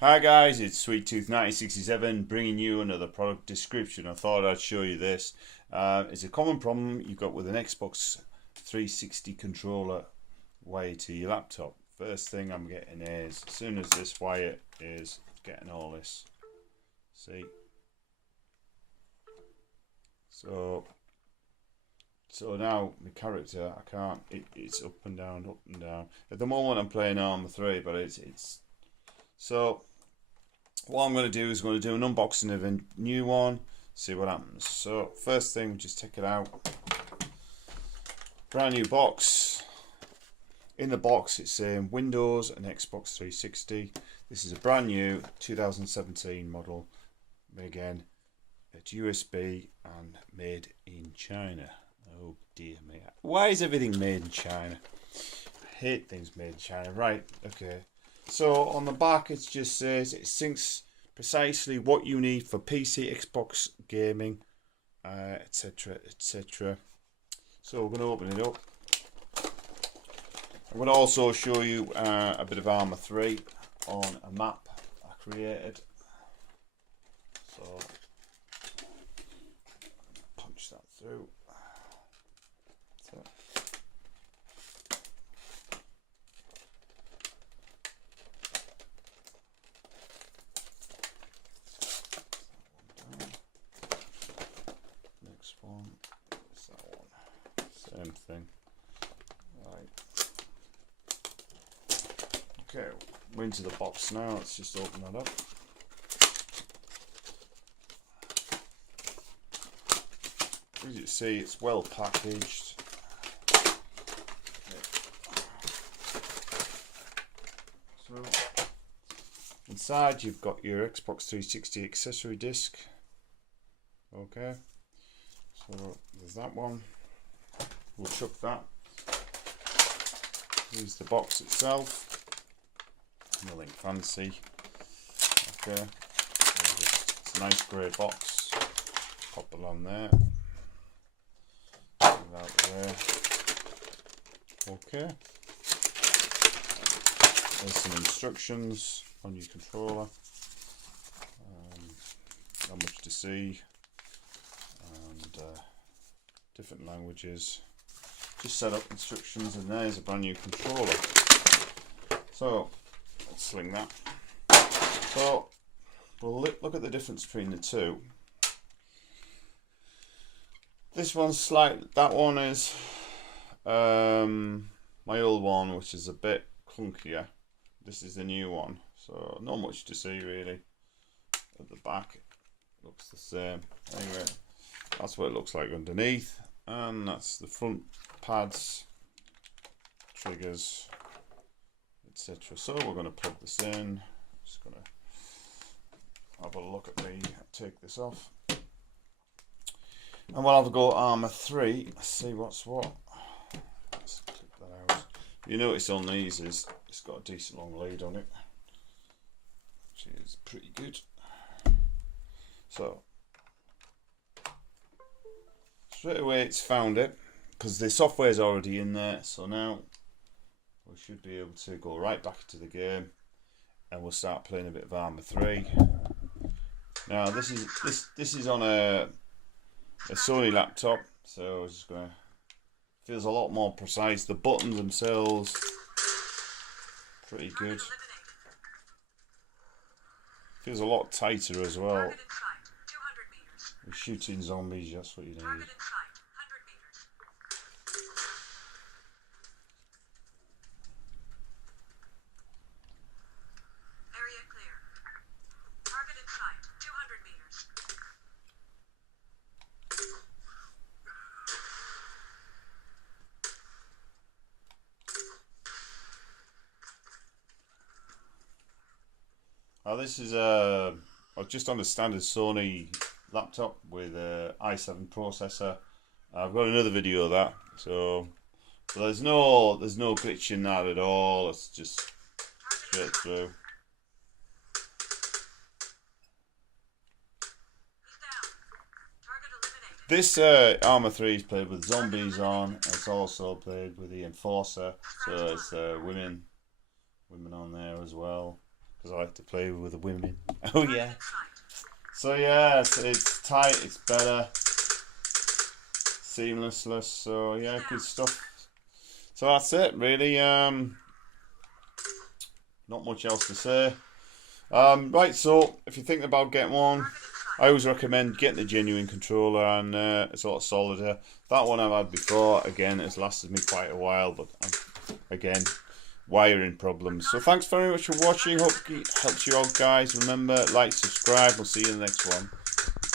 Hi guys, it's Sweet Tooth 1967 bringing you another product description. I thought I'd show you this. It's a common problem you've got with an Xbox 360 controller wired to your laptop. First thing I'm getting is, as soon as this wire is getting all this, see? So now my character, I can't, it's up and down, up and down. At the moment I'm playing ARMA 3, but it's so what I'm going to do is going to do an unboxing of a new one, see what happens. So first thing, we just take it out. Brand new box. In the box it's saying Windows and Xbox 360. This is a brand new 2017 model. Again, it's USB and made in China. Oh dear me. Why is everything made in China? I hate things made in China. Right, okay. So on the back it just says it syncs precisely what you need for PC, Xbox gaming, etc, etc. So we're going to open it up. I'm going to also show you a bit of ARMA 3 on a map I created. So punch that through. So. Next one is that one. Same thing. Right. Okay, we're into the box now. Let's just open that up. As you see, it's well packaged. So inside you've got your Xbox 360 accessory disc. Okay, so there's that one. We'll chuck that. Here's the box itself. Nothing fancy. Okay, it's a nice grey box. Pop it on there. Get it out there. Okay. There's some instructions on your controller. Not much to see. And different languages. Just set up instructions, and there's a brand new controller. So let's sling that. So we'll look at the difference between the two. This one's slight. That one is my old one, which is a bit clunkier. This is the new one, so not much to see really. At the back, it looks the same. Anyway, that's what it looks like underneath, and that's the front pads, triggers, etc. So we're going to plug this in. Just going to have a look at me. Take this off, and we'll have a go at ARMA 3. Let's see what's what. Let's click that out. You notice on these is it's got a decent long lead on it, which is pretty good. So straight away it's found it, because the software is already in there. So now we should be able to go right back into the game, and we'll start playing a bit of ARMA 3. Now this is on a SONY laptop, so it's just gonna feels a lot more precise. The buttons themselves pretty good. Feels a lot tighter as well. You're shooting zombies, that's what you need. This is just on a standard Sony laptop with a i7 processor. I've got another video of that, so there's no glitch in that at all. It's just straight through. This ARMA 3 is played with zombies on. It's also played with the Enforcer, so it's women on there as well. because I like to play with the women. Oh yeah. So yeah, it's tight, it's better, seamlessless. So yeah, good stuff. So that's it, really. Not much else to say. Right, so if you're thinking about getting one, I always recommend getting the genuine controller and sort of solider. That one I've had before, again, it's lasted me quite a while, but again, wiring problems. So thanks very much for watching. Hope it helps you out, guys. Remember, like, subscribe. We'll see you in the next one.